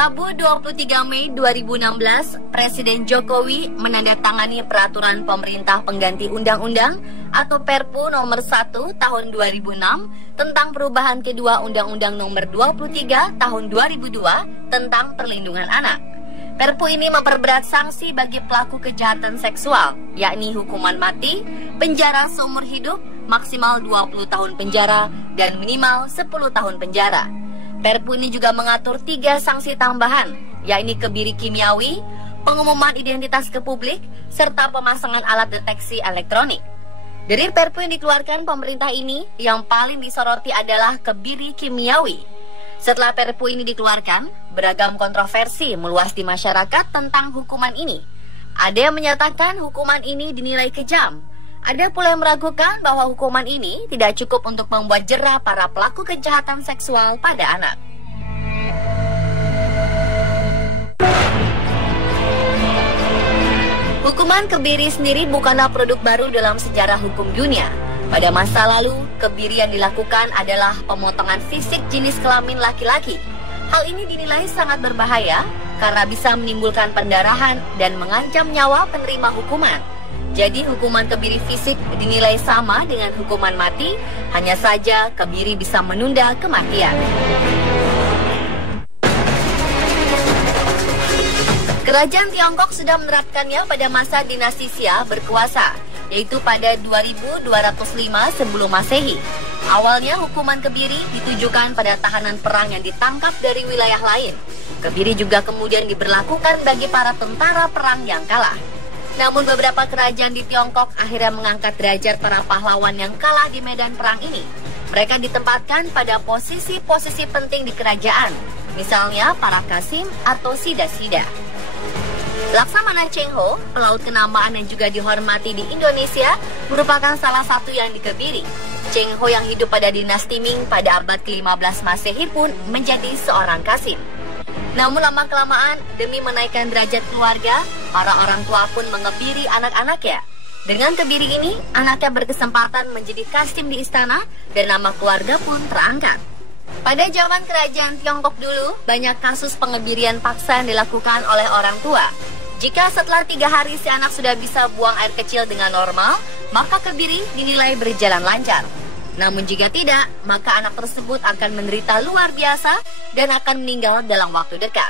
Rabu 23 Mei 2016, Presiden Jokowi menandatangani peraturan pemerintah pengganti undang-undang atau Perpu nomor 1 tahun 2006 tentang perubahan kedua Undang-Undang nomor 23 tahun 2002 tentang perlindungan anak. Perpu ini memperberat sanksi bagi pelaku kejahatan seksual, yakni hukuman mati, penjara seumur hidup, maksimal 20 tahun penjara, dan minimal 10 tahun penjara. Perpu ini juga mengatur 3 sanksi tambahan, yakni kebiri kimiawi, pengumuman identitas ke publik, serta pemasangan alat deteksi elektronik. Dari Perpu yang dikeluarkan pemerintah ini, yang paling disoroti adalah kebiri kimiawi. Setelah Perpu ini dikeluarkan, beragam kontroversi meluas di masyarakat tentang hukuman ini. Ada yang menyatakan hukuman ini dinilai kejam. Ada pula yang meragukan bahwa hukuman ini tidak cukup untuk membuat jera para pelaku kejahatan seksual pada anak. Hukuman kebiri sendiri bukanlah produk baru dalam sejarah hukum dunia. Pada masa lalu, kebiri yang dilakukan adalah pemotongan fisik jenis kelamin laki-laki. Hal ini dinilai sangat berbahaya karena bisa menimbulkan pendarahan dan mengancam nyawa penerima hukuman. Jadi hukuman kebiri fisik dinilai sama dengan hukuman mati, hanya saja kebiri bisa menunda kematian. Kerajaan Tiongkok sudah menerapkannya pada masa dinasti Xia berkuasa, yaitu pada 2205 sebelum Masehi. Awalnya hukuman kebiri ditujukan pada tahanan perang yang ditangkap dari wilayah lain. Kebiri juga kemudian diberlakukan bagi para tentara perang yang kalah. Namun beberapa kerajaan di Tiongkok akhirnya mengangkat derajat para pahlawan yang kalah di medan perang ini. Mereka ditempatkan pada posisi-posisi penting di kerajaan, misalnya para kasim atau sida-sida. Laksamana Cheng Ho, pelaut kenamaan yang juga dihormati di Indonesia, merupakan salah satu yang dikebiri. Cheng Ho yang hidup pada dinasti Ming pada abad ke-15 Masehi pun menjadi seorang kasim. Namun lama-kelamaan, demi menaikkan derajat keluarga, para orang tua pun mengebiri anak-anaknya. Dengan kebiri ini, anaknya berkesempatan menjadi kasim di istana dan nama keluarga pun terangkat. Pada zaman kerajaan Tiongkok dulu, banyak kasus pengebirian paksa yang dilakukan oleh orang tua. Jika setelah 3 hari si anak sudah bisa buang air kecil dengan normal, maka kebiri dinilai berjalan lancar. Namun jika tidak, maka anak tersebut akan menderita luar biasa dan akan meninggal dalam waktu dekat.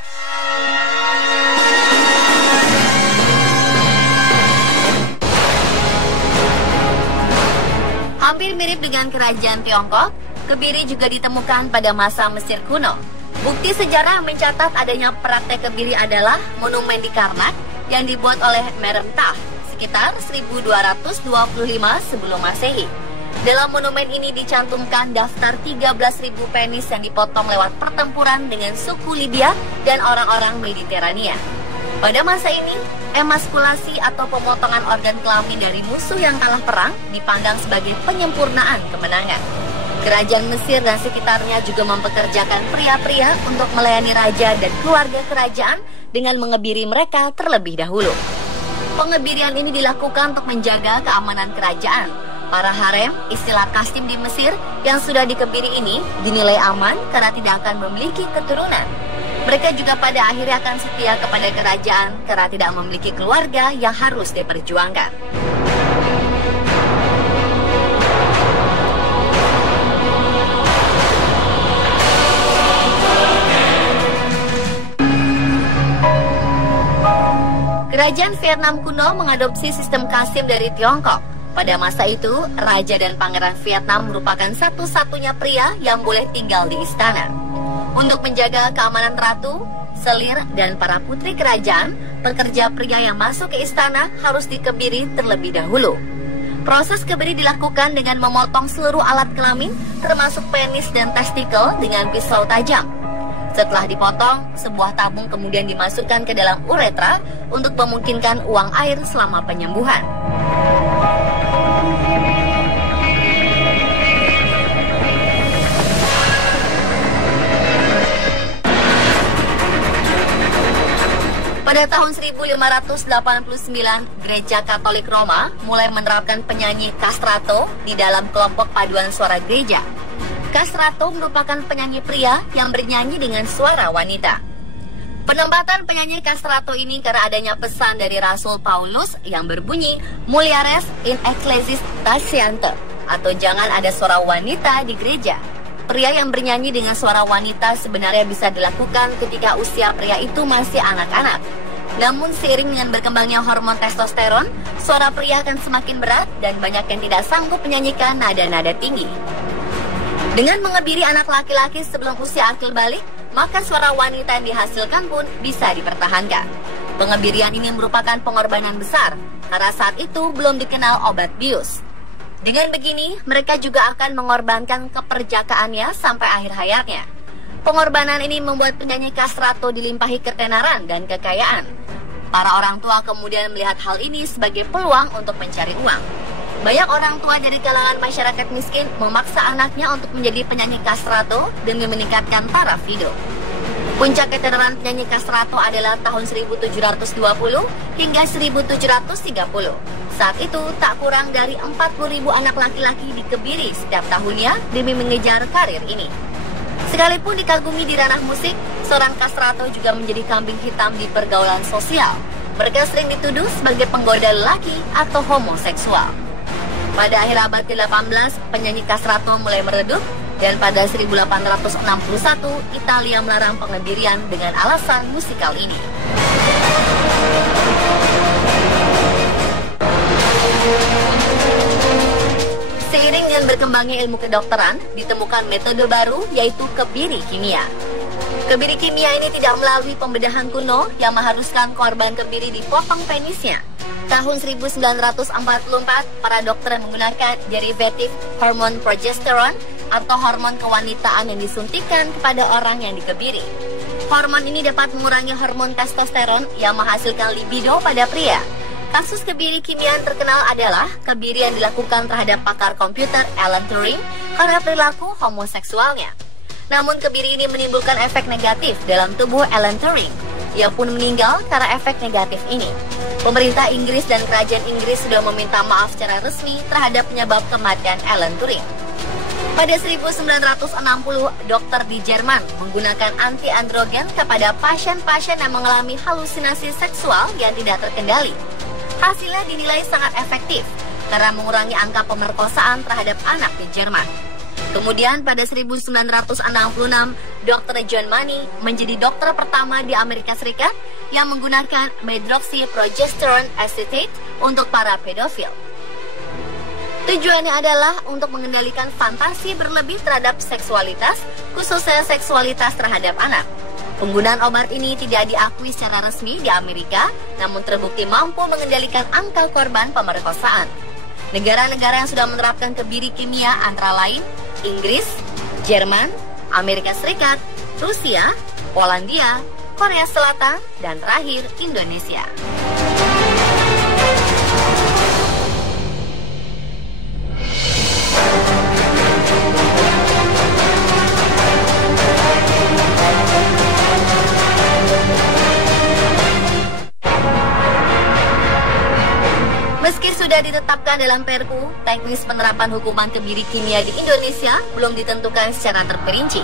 Hampir mirip dengan kerajaan Tiongkok, kebiri juga ditemukan pada masa Mesir kuno. Bukti sejarah yang mencatat adanya praktek kebiri adalah monumen di Karnak yang dibuat oleh Merenptah sekitar 1225 sebelum Masehi. Dalam monumen ini dicantumkan daftar 13.000 penis yang dipotong lewat pertempuran dengan suku Libya dan orang-orang Mediterania. Pada masa ini, emaskulasi atau pemotongan organ kelamin dari musuh yang kalah perang dipandang sebagai penyempurnaan kemenangan. Kerajaan Mesir dan sekitarnya juga mempekerjakan pria-pria untuk melayani raja dan keluarga kerajaan dengan mengebiri mereka terlebih dahulu. Pengebirian ini dilakukan untuk menjaga keamanan kerajaan. Para harem, istilah kastim di Mesir yang sudah dikebiri ini dinilai aman karena tidak akan memiliki keturunan. Mereka juga pada akhirnya akan setia kepada kerajaan karena tidak memiliki keluarga yang harus diperjuangkan. Kerajaan Vietnam kuno mengadopsi sistem kastim dari Tiongkok. Pada masa itu, Raja dan Pangeran Vietnam merupakan satu-satunya pria yang boleh tinggal di istana. Untuk menjaga keamanan ratu, selir, dan para putri kerajaan, pekerja pria yang masuk ke istana harus dikebiri terlebih dahulu. Proses kebiri dilakukan dengan memotong seluruh alat kelamin, termasuk penis dan testikel dengan pisau tajam. Setelah dipotong, sebuah tabung kemudian dimasukkan ke dalam uretra untuk memungkinkan uang air selama penyembuhan. Pada tahun 1589, Gereja Katolik Roma mulai menerapkan penyanyi castrato di dalam kelompok paduan suara gereja. Castrato merupakan penyanyi pria yang bernyanyi dengan suara wanita. Penempatan penyanyi castrato ini karena adanya pesan dari Rasul Paulus yang berbunyi Mulia res in ecclesis tasciante, atau jangan ada suara wanita di gereja. Pria yang bernyanyi dengan suara wanita sebenarnya bisa dilakukan ketika usia pria itu masih anak-anak. Namun seiring dengan berkembangnya hormon testosteron, suara pria akan semakin berat dan banyak yang tidak sanggup menyanyikan nada-nada tinggi. Dengan mengebiri anak laki-laki sebelum usia akil balik, maka suara wanita yang dihasilkan pun bisa dipertahankan. Pengebirian ini merupakan pengorbanan besar, karena saat itu belum dikenal obat bius. Dengan begini, mereka juga akan mengorbankan keperjakaannya sampai akhir hayatnya. Pengorbanan ini membuat penyanyi castrato dilimpahi ketenaran dan kekayaan. Para orang tua kemudian melihat hal ini sebagai peluang untuk mencari uang. Banyak orang tua dari kalangan masyarakat miskin memaksa anaknya untuk menjadi penyanyi castrato demi meningkatkan taraf hidup. Puncak ketenaran penyanyi castrato adalah tahun 1720 hingga 1730. Saat itu tak kurang dari 40.000 anak laki-laki dikebiri setiap tahunnya demi mengejar karir ini. Sekalipun dikagumi di ranah musik, seorang castrato juga menjadi kambing hitam di pergaulan sosial. Mereka sering dituduh sebagai penggoda lelaki atau homoseksual. Pada akhir abad ke-18, penyanyi castrato mulai meredup, dan pada 1861, Italia melarang pengebirian dengan alasan musikal ini. Seiring dengan berkembangnya ilmu kedokteran, ditemukan metode baru yaitu kebiri kimia. Kebiri kimia ini tidak melalui pembedahan kuno yang mengharuskan korban kebiri dipotong penisnya. Tahun 1944, para dokter menggunakan derivatif hormon progesteron atau hormon kewanitaan yang disuntikan kepada orang yang dikebiri. Hormon ini dapat mengurangi hormon testosteron yang menghasilkan libido pada pria. Kasus kebiri kimia yang terkenal adalah kebiri yang dilakukan terhadap pakar komputer Alan Turing karena perilaku homoseksualnya. Namun kebiri ini menimbulkan efek negatif dalam tubuh Alan Turing. Ia pun meninggal karena efek negatif ini. Pemerintah Inggris dan kerajaan Inggris sudah meminta maaf secara resmi terhadap penyebab kematian Alan Turing. Pada 1960, dokter di Jerman menggunakan anti-androgen kepada pasien-pasien yang mengalami halusinasi seksual yang tidak terkendali. Hasilnya dinilai sangat efektif karena mengurangi angka pemerkosaan terhadap anak di Jerman. Kemudian pada 1966, Dr. John Money menjadi dokter pertama di Amerika Serikat yang menggunakan medroxyprogesterone acetate untuk para pedofil. Tujuannya adalah untuk mengendalikan fantasi berlebih terhadap seksualitas, khususnya seksualitas terhadap anak. Penggunaan obat ini tidak diakui secara resmi di Amerika, namun terbukti mampu mengendalikan angka korban pemerkosaan. Negara-negara yang sudah menerapkan kebiri kimia antara lain Inggris, Jerman, Amerika Serikat, Rusia, Polandia, Korea Selatan, dan terakhir Indonesia. Meski sudah ditetapkan dalam Perpu, teknis penerapan hukuman kebiri kimia di Indonesia belum ditentukan secara terperinci.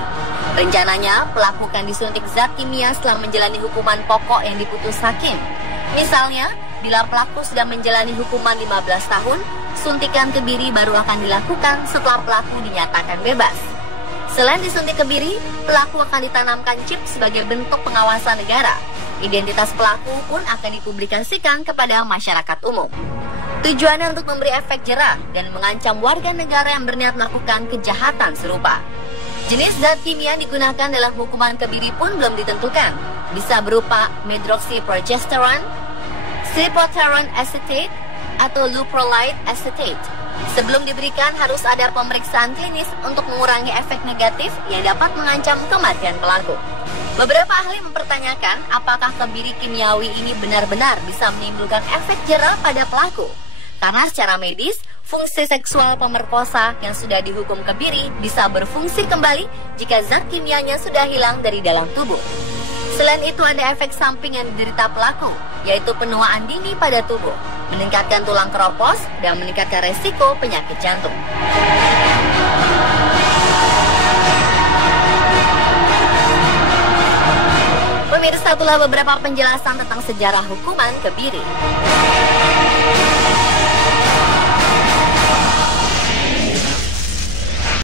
Rencananya, pelaku akan disuntik zat kimia setelah menjalani hukuman pokok yang diputus hakim. Misalnya, bila pelaku sudah menjalani hukuman 15 tahun, suntikan kebiri baru akan dilakukan setelah pelaku dinyatakan bebas. Selain disuntik kebiri, pelaku akan ditanamkan chip sebagai bentuk pengawasan negara. Identitas pelaku pun akan dipublikasikan kepada masyarakat umum. Tujuannya untuk memberi efek jera dan mengancam warga negara yang berniat melakukan kejahatan serupa. Jenis zat kimia yang digunakan dalam hukuman kebiri pun belum ditentukan. Bisa berupa medroxyprogesterone, cyproterone acetate, atau leuprolide acetate. Sebelum diberikan harus ada pemeriksaan klinis untuk mengurangi efek negatif yang dapat mengancam kematian pelaku. Beberapa ahli mempertanyakan apakah kebiri kimiawi ini benar-benar bisa menimbulkan efek jera pada pelaku. Karena secara medis, fungsi seksual pemerkosa yang sudah dihukum kebiri bisa berfungsi kembali jika zat kimianya sudah hilang dari dalam tubuh. Selain itu ada efek samping yang diderita pelaku, yaitu penuaan dini pada tubuh, meningkatkan tulang keropos, dan meningkatkan resiko penyakit jantung. Pemirsa, satulah beberapa penjelasan tentang sejarah hukuman kebiri.